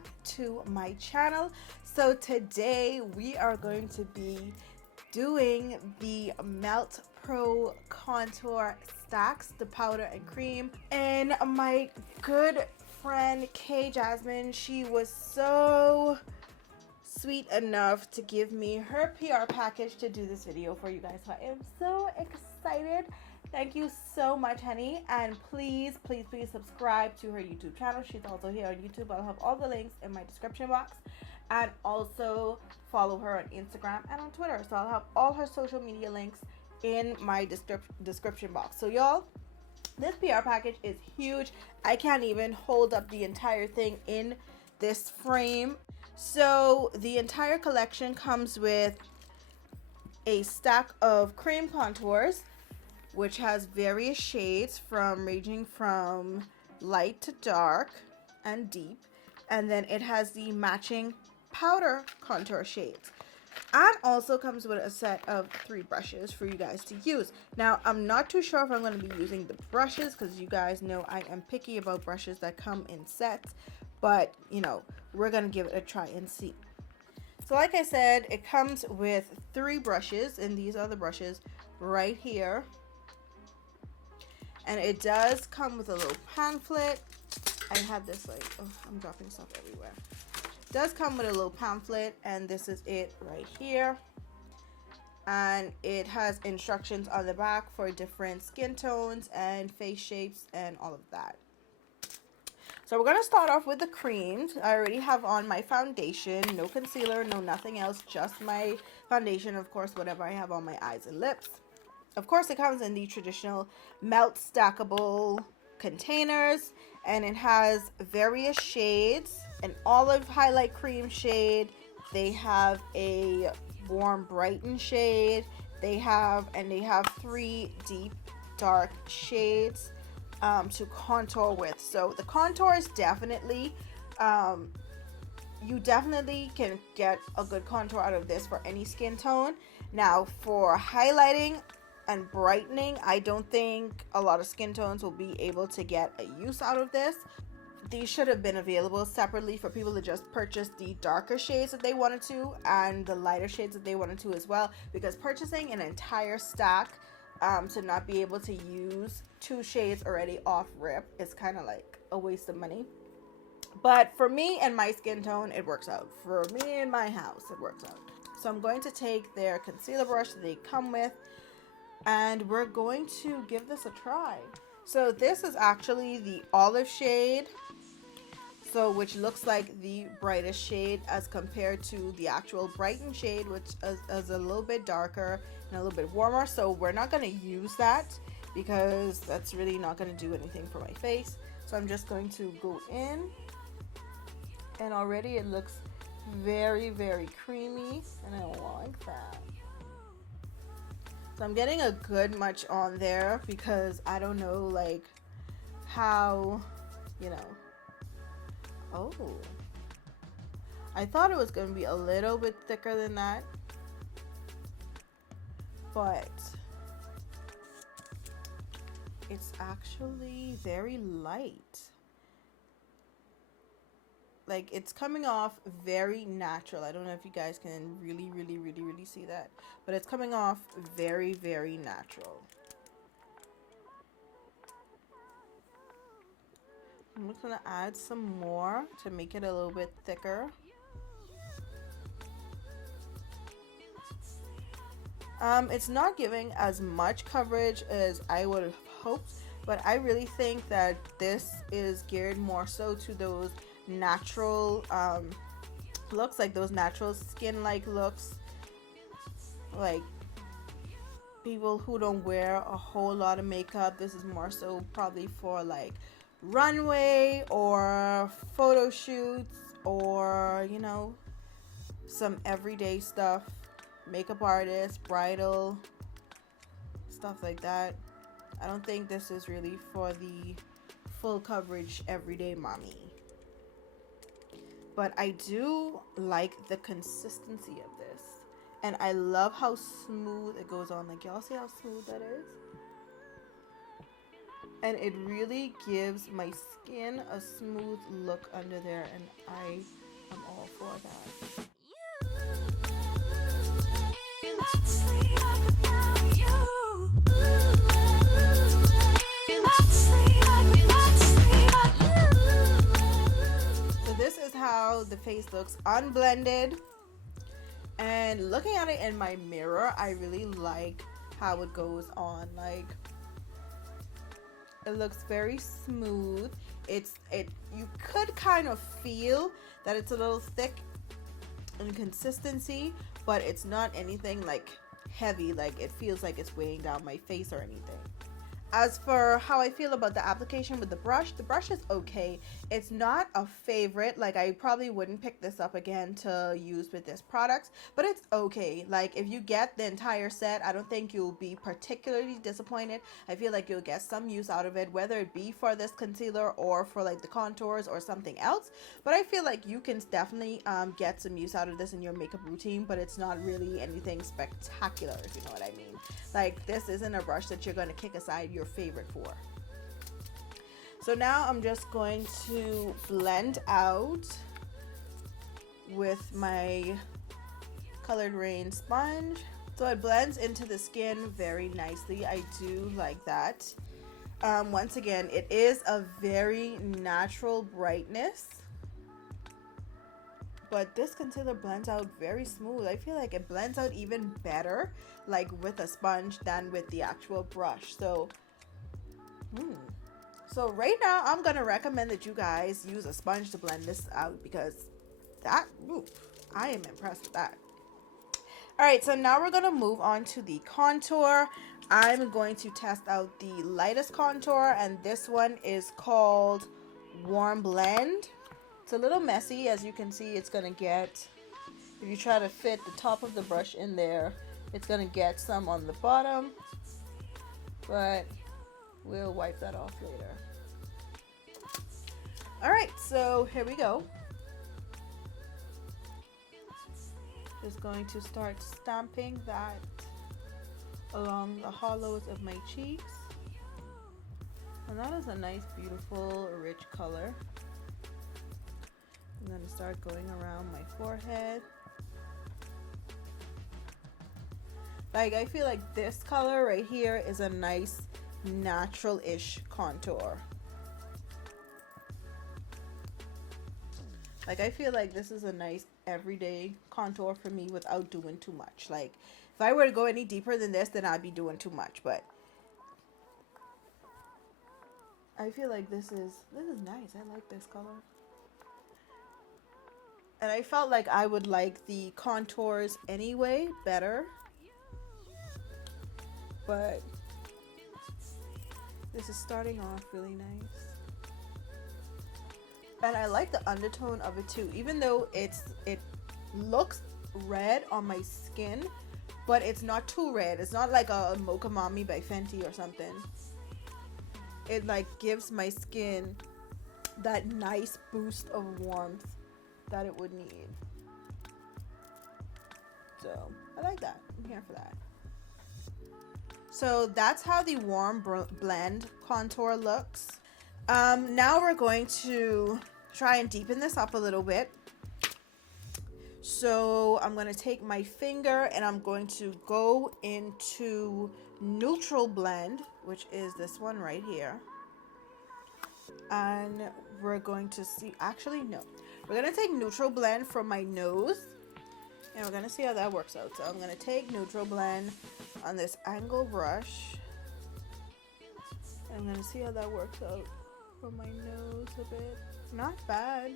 back to my channel. So today we are going to be doing the Melt Pro Contour Stacks, the powder and cream. And my good friend Jasmine, she was so sweet enough to give me her PR package to do this video for you guys. So I am so excited. Thank you so much, honey, and please subscribe to her YouTube channel. She's also here on YouTube. I'll have all the links in my description box, and also follow her on Instagram and on Twitter. So I'll have all her social media links in my description box. So y'all, this PR package is huge. I can't even hold up the entire thing in this frame. So the entire collection comes with a stack of cream contours, which has various shades ranging from light to dark and deep, and then it has the matching powder contour shades, and also comes with a set of 3 brushes for you guys to use. Now, I'm not too sure if I'm going to be using the brushes, because you guys know I am picky about brushes that come in sets, but you know, we're going to give it a try and see. So like I said, it comes with 3 brushes, and these are the brushes right here. And it does come with a little pamphlet. I have this I'm dropping stuff everywhere. It does come with a little pamphlet, and this is it right here. And it has instructions on the back for different skin tones and face shapes and all of that. So we're going to start off with the creams. I already have on my foundation, no concealer, no nothing else, just my foundation, of course, whatever I have on my eyes and lips. Of course, it comes in the traditional melt stackable containers, and it has various shades: an olive highlight cream shade, they have a warm brighten shade, they have 3 deep dark shades to contour with. So the contours definitely, you definitely can get a good contour out of this for any skin tone. Now, for highlighting and brightening, I don't think a lot of skin tones will be able to get a use out of this. These should have been available separately for people to just purchase the darker shades that they wanted to, and the lighter shades that they wanted to as well, because purchasing an entire stack to not be able to use 2 shades already off rip is kind of like a waste of money. But for me and my skin tone, it works out. For me and my house, it works out. So I'm going to take their concealer brush that they come with, and we're going to give this a try. So this is actually the olive shade, which looks like the brightest shade as compared to the actual brighten shade, which is a little bit darker and a little bit warmer. So we're not going to use that because that's really not going to do anything for my face. So I'm just going to go in, and already it looks very creamy, and I like that. So I'm getting a good much on there because I don't know like how, you know. Oh, I thought it was going to be a little bit thicker than that, but it's actually very light. Like, it's coming off very natural. I don't know if you guys can really see that, but it's coming off very natural. I'm just gonna add some more to make it a little bit thicker. It's not giving as much coverage as I would have hoped, but I really think that this is geared more so to those natural looks, like those natural skin like looks, like people who don't wear a whole lot of makeup. This is more so probably for like runway or photo shoots, or you know, some everyday stuff, makeup artists, bridal stuff like that. I don't think this is really for the full coverage everyday mommy, but I do like the consistency of this, and I love how smooth it goes on. Like, y'all see how smooth that is? and it really gives my skin a smooth look under there, and I am all for that. So this is how the face looks unblended, and looking at it in my mirror, I really like how it goes on. Like, it looks very smooth. You could kind of feel that it's a little thick in consistency, but it's not anything like heavy, like it feels like it's weighing down my face or anything. As for how I feel about the application with the brush is okay. It's not a favorite. Like, I probably wouldn't pick this up again to use with this product, but it's okay. Like, if you get the entire set, I don't think you'll be particularly disappointed. I feel like you'll get some use out of it, whether it be for this concealer or for like the contours or something else. But I feel like you can definitely get some use out of this in your makeup routine, but it's not really anything spectacular, if you know what I mean. Like, this isn't a brush that you're going to kick aside your favorite for. So now I'm just going to blend out with my Colored Rain sponge. So it blends into the skin very nicely. I do like that. Once again, it is a very natural brightness, but this concealer blends out very smooth. I feel like it blends out even better like with a sponge than with the actual brush. So so right now I'm gonna recommend that you guys use a sponge to blend this out, because that, I am impressed with that. All right, so now we're gonna move on to the contour. I'm going to test out the lightest contour, and this one is called Warm Blend. It's a little messy, as you can see. It's gonna get, if you try to fit the top of the brush in there, it's gonna get some on the bottom, but we'll wipe that off later. All right, so here we go. Just going to start stamping that along the hollows of my cheeks. And that is a nice, beautiful, rich color. I'm going to start going around my forehead. Like, I feel like this color right here is a nice, natural-ish contour. Like, I feel like this is a nice everyday contour for me without doing too much. Like, if I were to go any deeper than this, then I'd be doing too much. But I feel like this is nice. I like this color. And I felt like I would like the contours anyway better. But this is starting off really nice. And I like the undertone of it too, even though it looks red on my skin, but it's not too red. It's not like a Mocha Mami by Fenty or something. It like gives my skin that nice boost of warmth that it would need. So I like that. I'm here for that. So that's how the Warm Blend contour looks. Now we're going to try and deepen this up a little bit. So I'm going to take my finger and I'm going to go into Neutral Blend, which is this one right here. And we're going to see, actually no, we're going to take Neutral Blend from my nose, and we're going to see how that works out. So I'm going to take Neutral Blend on this angle brush, and I'm going to see how that works out from my nose a bit. Not bad.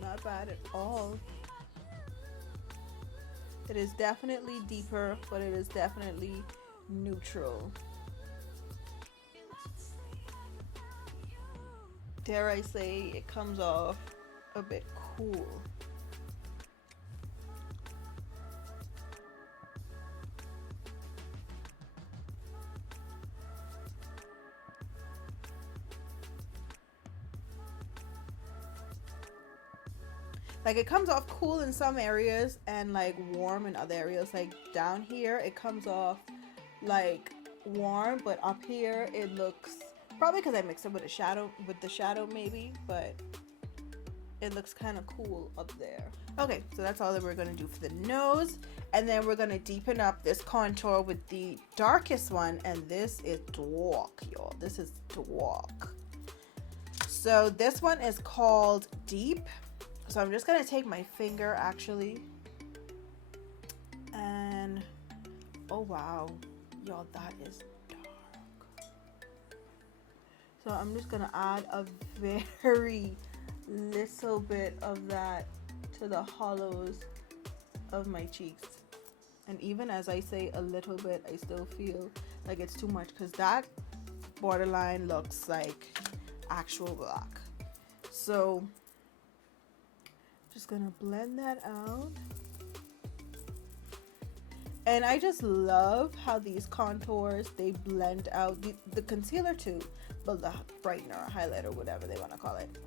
Not bad at all. It is definitely deeper, but it is definitely neutral. Dare I say, it comes off a bit cool. Like, it comes off cool in some areas and like warm in other areas. Like down here it comes off like warm, but up here it looks Probably because I mixed it with the shadow maybe, but it looks kind of cool up there. Okay, so that's all that we're going to do for the nose. And then we're going to deepen up this contour with the darkest one. And this is dark, y'all. This is dark. So this one is called Deep. So I'm just going to take my finger actually. And, oh wow. Y'all, that is dark. So I'm just going to add a very little bit of that to the hollows of my cheeks. And even as I say a little bit, I still feel like it's too much because that borderline looks like actual black. So just gonna blend that out. And I just love how these contours, they blend out, the concealer too, but the brightener, highlighter, whatever they want to call it.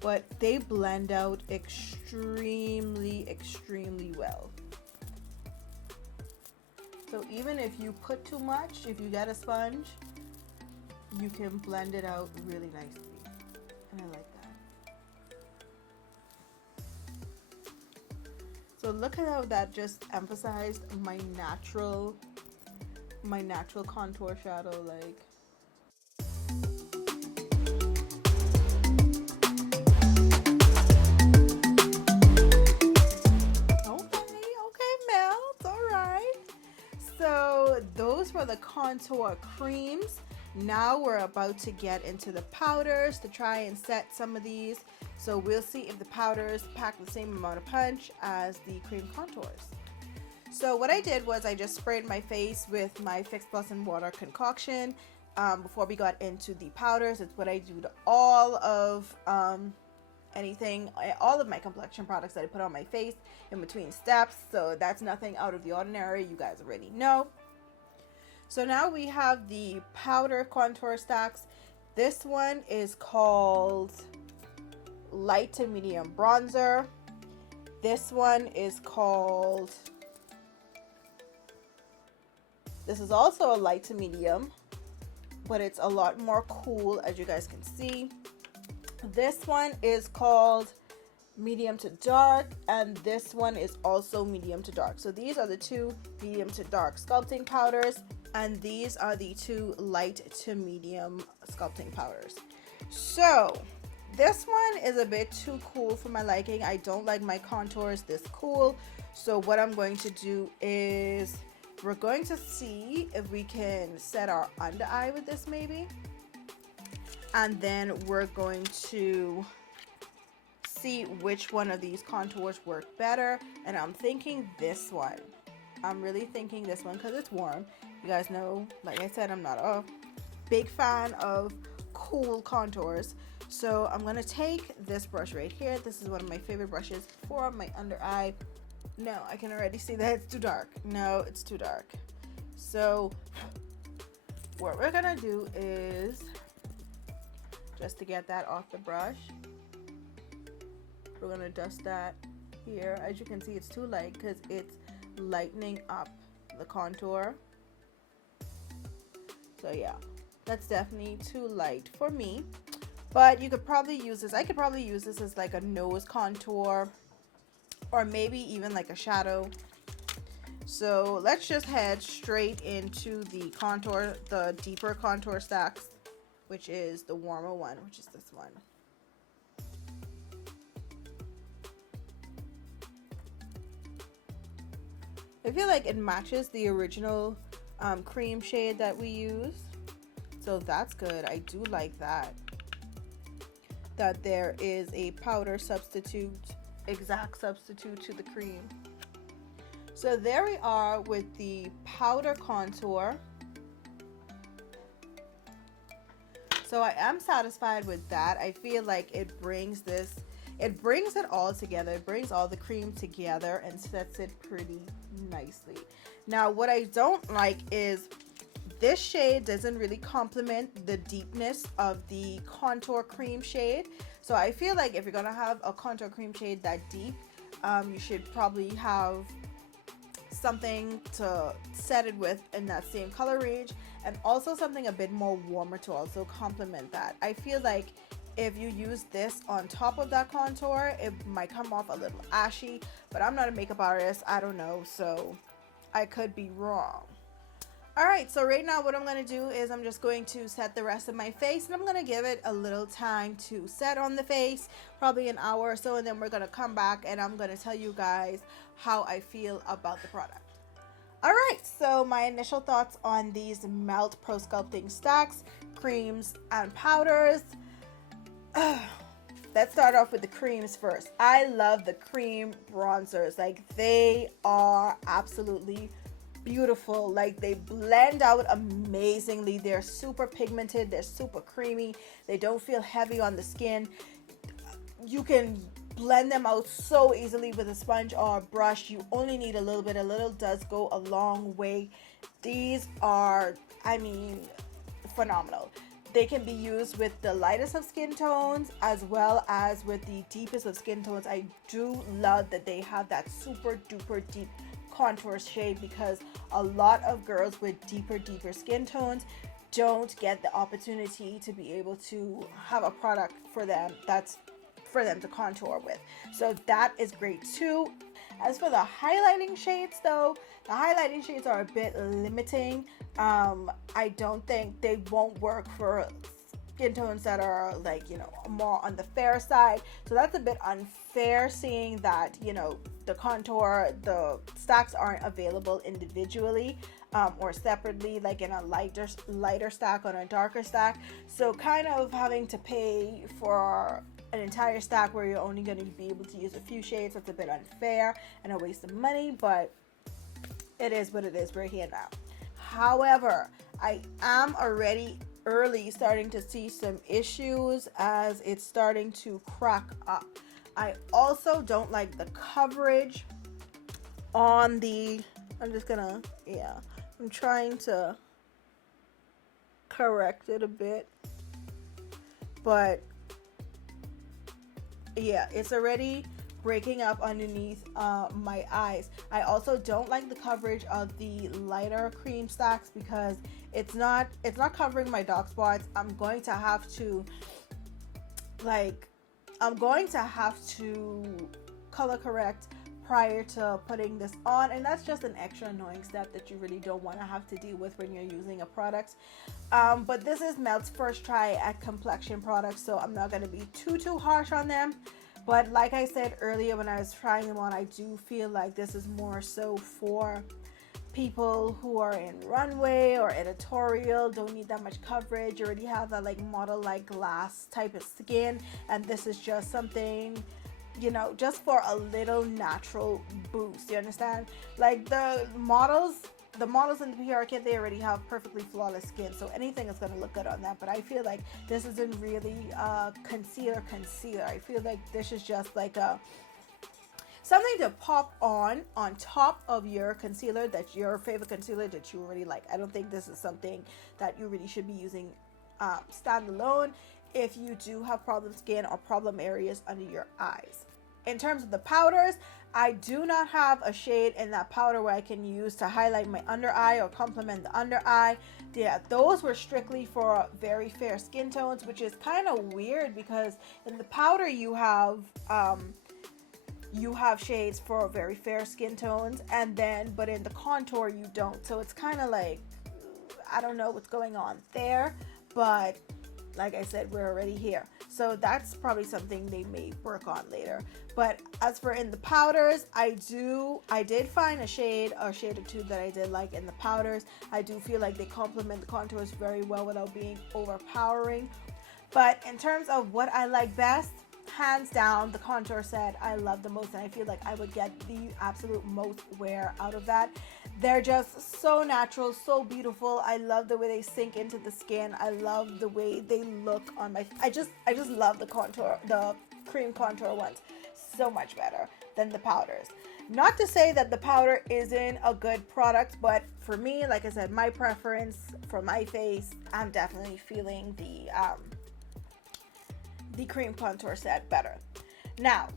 But they blend out extremely, extremely well. So even if you put too much, if you get a sponge, you can blend it out really nicely. And I like that. So look at how that just emphasized my natural contour shadow, like. So those were the contour creams. Now we're about to get into the powders to try and set some of these. So we'll see if the powders pack the same amount of punch as the cream contours. So what I did was I just sprayed my face with my Fix Plus and Water concoction before we got into the powders. It's what I do to all of all of my complexion products that I put on my face in between steps. So that's nothing out of the ordinary. You guys already know. So now we have the powder contour stacks. This one is called Light to Medium Bronzer. This one is called, this is also a light to medium, but it's a lot more cool, as you guys can see. This one is called Medium to Dark, and this one is also medium to dark. So these are the two medium to dark sculpting powders, and these are the two light to medium sculpting powders. So this one is a bit too cool for my liking. I don't like my contours this cool. So what I'm going to do is we're going to see if we can set our under eye with this maybe. And then we're going to see which one of these contours work better. And I'm thinking this one. I'm really thinking this one because it's warm. You guys know, like I said, I'm not a big fan of cool contours. So I'm going to take this brush right here. This is one of my favorite brushes for my under eye. No, I can already see that it's too dark. No, it's too dark. So what we're going to do is, just to get that off the brush, we're going to dust that here. As you can see, it's too light because it's lightening up the contour. So yeah, that's definitely too light for me. But you could probably use this. I could probably use this as like a nose contour, or maybe even like a shadow. So let's just head straight into the contour, the deeper contour stacks, which is the warmer one, which is this one. I feel like it matches the original cream shade that we used. So that's good. I do like that. That there is a powder substitute, exact substitute to the cream. So there we are with the powder contour. So I am satisfied with that. I feel like it brings it all together. It brings all the cream together and sets it pretty nicely. Now what I don't like is this shade doesn't really complement the deepness of the contour cream shade. So I feel like if you're gonna have a contour cream shade that deep, you should probably have something to set it with in that same color range. and also something a bit more warmer to also complement that. I feel like if you use this on top of that contour, it might come off a little ashy, but I'm not a makeup artist, I don't know, so I could be wrong. Alright, so right now what I'm going to do is I'm just going to set the rest of my face, and I'm going to give it a little time to set on the face, probably an hour or so, and then we're going to come back and I'm going to tell you guys how I feel about the product. Alright, so my initial thoughts on these Melt Pro Sculpting Stacks, creams, and powders. Let's start off with the creams first. I love the cream bronzers. Like, they are absolutely beautiful. Like, they blend out amazingly. They're super pigmented, they're super creamy, they don't feel heavy on the skin. You can blend them out so easily with a sponge or a brush. You only need a little bit. A little does go a long way. These are, I mean, phenomenal. They can be used with the lightest of skin tones as well as with the deepest of skin tones. I do love that they have that super duper deep contour shade, because a lot of girls with deeper skin tones don't get the opportunity to be able to have a product for them that's for them to contour with. So that is great too. As for the highlighting shades though, the highlighting shades are a bit limiting. I don't think they won't work for skin tones that are, like, you know, more on the fair side. So that's a bit unfair, seeing that, you know, the contour, the stacks aren't available individually or separately, like in a lighter stack or a darker stack. So kind of having to pay for an entire stack where you're only going to be able to use a few shades, that's a bit unfair and a waste of money, but it is what it is. We're here now. However, I am already early starting to see some issues as it's starting to crack up. I also don't like the coverage on the, I'm trying to correct it a bit, but yeah, it's already breaking up underneath my eyes. I also don't like the coverage of the lighter cream stacks because it's not covering my dark spots. I'm going to have to color correct prior to putting this on, and that's just an extra annoying step that you really don't want to have to deal with when you're using a product. But this is Melt's first try at complexion products, so I'm not going to be too harsh on them. But like I said earlier when I was trying them on, I do feel like this is more so for people who are in runway or editorial, don't need that much coverage, you already have that like model like glass type of skin, and this is just something, you know, just for a little natural boost. You understand? Like the models in the PR kit, they already have perfectly flawless skin, so anything is going to look good on that. But I feel like this isn't really concealer. I feel like this is just like a something to pop on top of your concealer, that's your favorite concealer that you already like. I don't think this is something that you really should be using standalone if you do have problem skin or problem areas under your eyes. In terms of the powders, I do not have a shade in that powder where I can use to highlight my under eye or complement the under eye. Yeah, those were strictly for very fair skin tones, which is kind of weird because in the powder you have shades for very fair skin tones, and then but in the contour you don't. So it's kind of like, I don't know what's going on there, but like I said, we're already here. So that's probably something they may work on later. But as for in the powders, I did find a shade or two that I did like in the powders. I do feel like they complement the contours very well without being overpowering. But in terms of what I like best, hands down, the contour set I love the most, and I feel like I would get the absolute most wear out of that. They're just so natural, so beautiful. I love the way they sink into the skin. I love the way they look on my, I just love the contour, the cream contour ones so much better than the powders. Not to say that the powder isn't a good product, but for me, like I said, my preference for my face, I'm definitely feeling the cream contour set better. Now,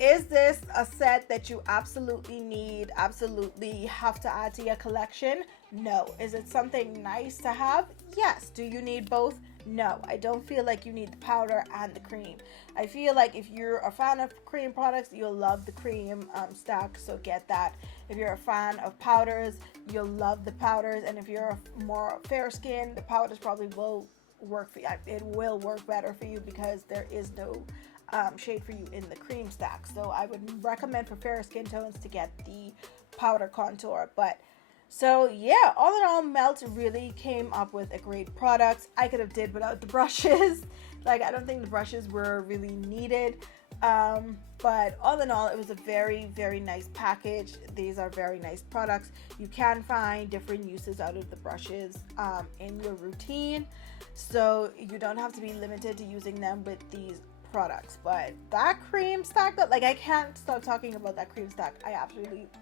Is this a set that you absolutely need, absolutely have to add to your collection? No. Is it something nice to have? Yes. Do you need both? No. I don't feel like you need the powder and the cream. I feel like if you're a fan of cream products, you'll love the cream stack, so get that. If you're a fan of powders, you'll love the powders, and if you're a more fair skin, the powders probably will work for you. It will work better for you because there is no shade for you in the cream stack. So I would recommend for fairer skin tones to get the powder contour. But so yeah, all in all, Melt really came up with a great product. I could have did without the brushes. Like, I don't think the brushes were really needed. But all in all, it was a very, very nice package. These are very nice products. You can find different uses out of the brushes in your routine. So you don't have to be limited to using them with these products. But that cream stack, like, I can't stop talking about that cream stack. I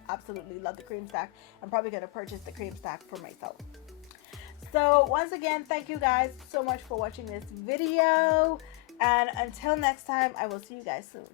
absolutely love the cream stack. I'm probably going to purchase the cream stack for myself. So once again, thank you guys so much for watching this video, and until next time, I will see you guys soon.